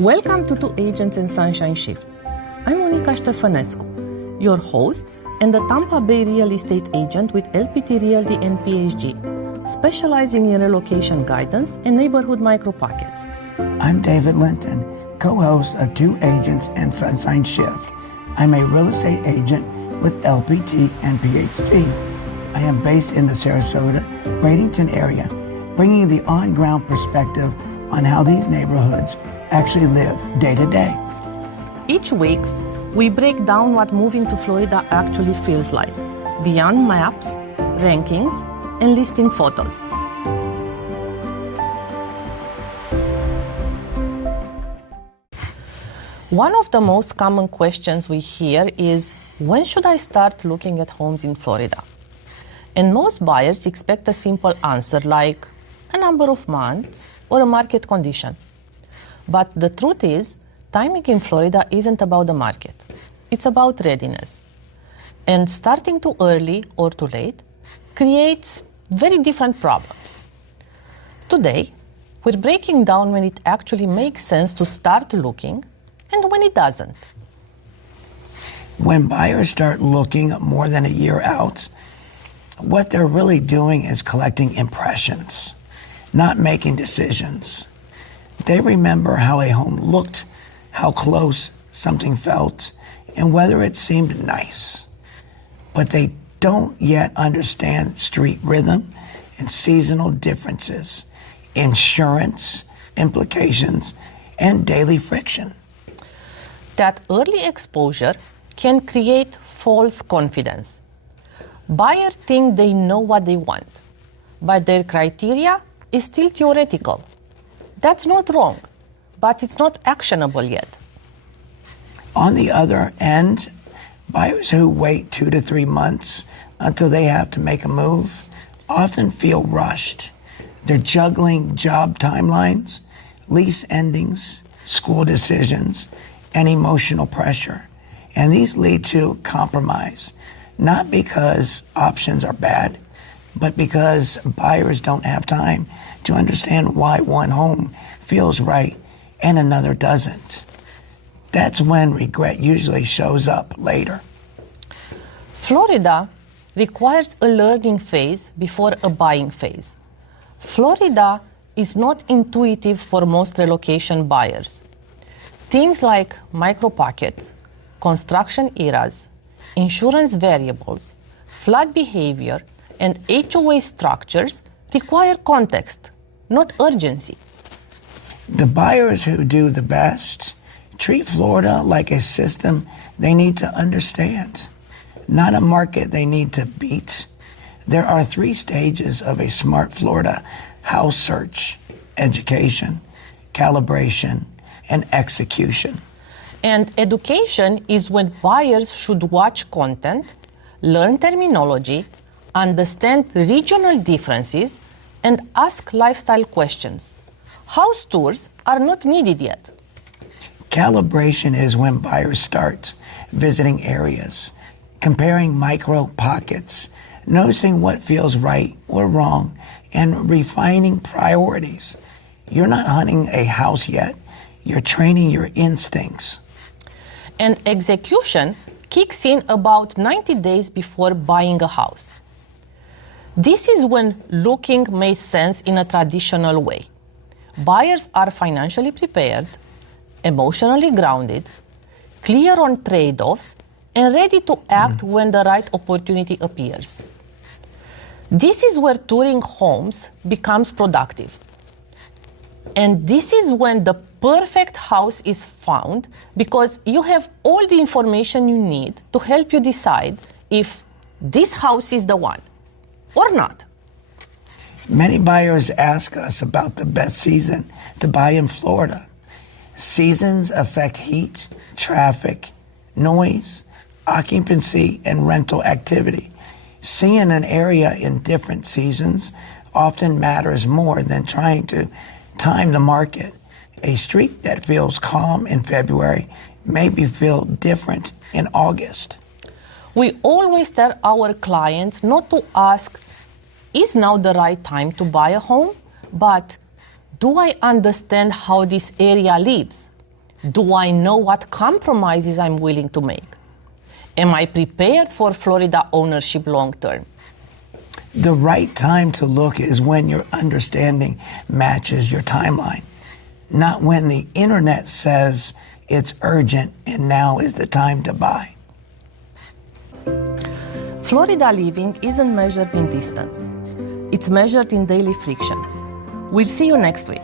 Welcome to Two Agents and Sunshine Shift. I'm Monica Stefanescu, your host and the Tampa Bay real estate agent with LPT Realty and PhD, specializing in relocation guidance and neighborhood micro-pockets. I'm David Linton, co-host of Two Agents and Sunshine Shift. I'm a real estate agent with LPT and PhD. I am based in the Sarasota, Bradenton area, bringing the on-ground perspective on how these neighborhoods actually live day to day. Each week, we break down what moving to Florida actually feels like, beyond maps, rankings, and listing photos. One of the most common questions we hear is, when should I start looking at homes in Florida? And most buyers expect a simple answer like a number of months or a market condition. But the truth is, timing in Florida isn't about the market. It's about readiness. And starting too early or too late creates very different problems. Today, we're breaking down when it actually makes sense to start looking and when it doesn't. When buyers start looking more than a year out, what they're really doing is collecting impressions, not making decisions. They remember how a home looked, how close something felt, and whether it seemed nice. But they don't yet understand street rhythm and seasonal differences, insurance implications, and daily friction. That early exposure can create false confidence. Buyers think they know what they want, but their criteria is still theoretical. That's not wrong, but it's not actionable yet. On the other end, buyers who wait 2 to 3 months until they have to make a move often feel rushed. They're juggling job timelines, lease endings, school decisions, and emotional pressure. And these lead to compromise, not because options are bad, but because buyers don't have time to understand why one home feels right and another doesn't. That's when regret usually shows up later. Florida requires a learning phase before a buying phase. Florida is not intuitive for most relocation buyers. Things like micro-pockets, construction eras, insurance variables, flood behavior, and HOA structures require context, not urgency. The buyers who do the best treat Florida like a system they need to understand, not a market they need to beat. There are 3 stages of a smart Florida house search: education, calibration, and execution. And education is when buyers should watch content, learn terminology, understand regional differences, and ask lifestyle questions. House tours are not needed yet. Calibration is when buyers start visiting areas, comparing micro pockets, noticing what feels right or wrong, and refining priorities. You're not hunting a house yet. You're training your instincts. And execution kicks in about 90 days before buying a house. This is when looking makes sense in a traditional way. Buyers are financially prepared, emotionally grounded, clear on trade-offs, and ready to act when the right opportunity appears. This is where touring homes becomes productive. And this is when the perfect house is found, because you have all the information you need to help you decide if this house is the one or not. Many buyers ask us about the best season to buy in Florida. Seasons affect heat, traffic, noise, occupancy, and rental activity. Seeing an area in different seasons often matters more than trying to time the market. A street that feels calm in February maybe feel different in August. We always tell our clients not to ask, is now the right time to buy a home? But do I understand how this area lives? Do I know what compromises I'm willing to make? Am I prepared for Florida ownership long term? The right time to look is when your understanding matches your timeline, not when the internet says it's urgent and now is the time to buy. Florida living isn't measured in distance. It's measured in daily friction. We'll see you next week.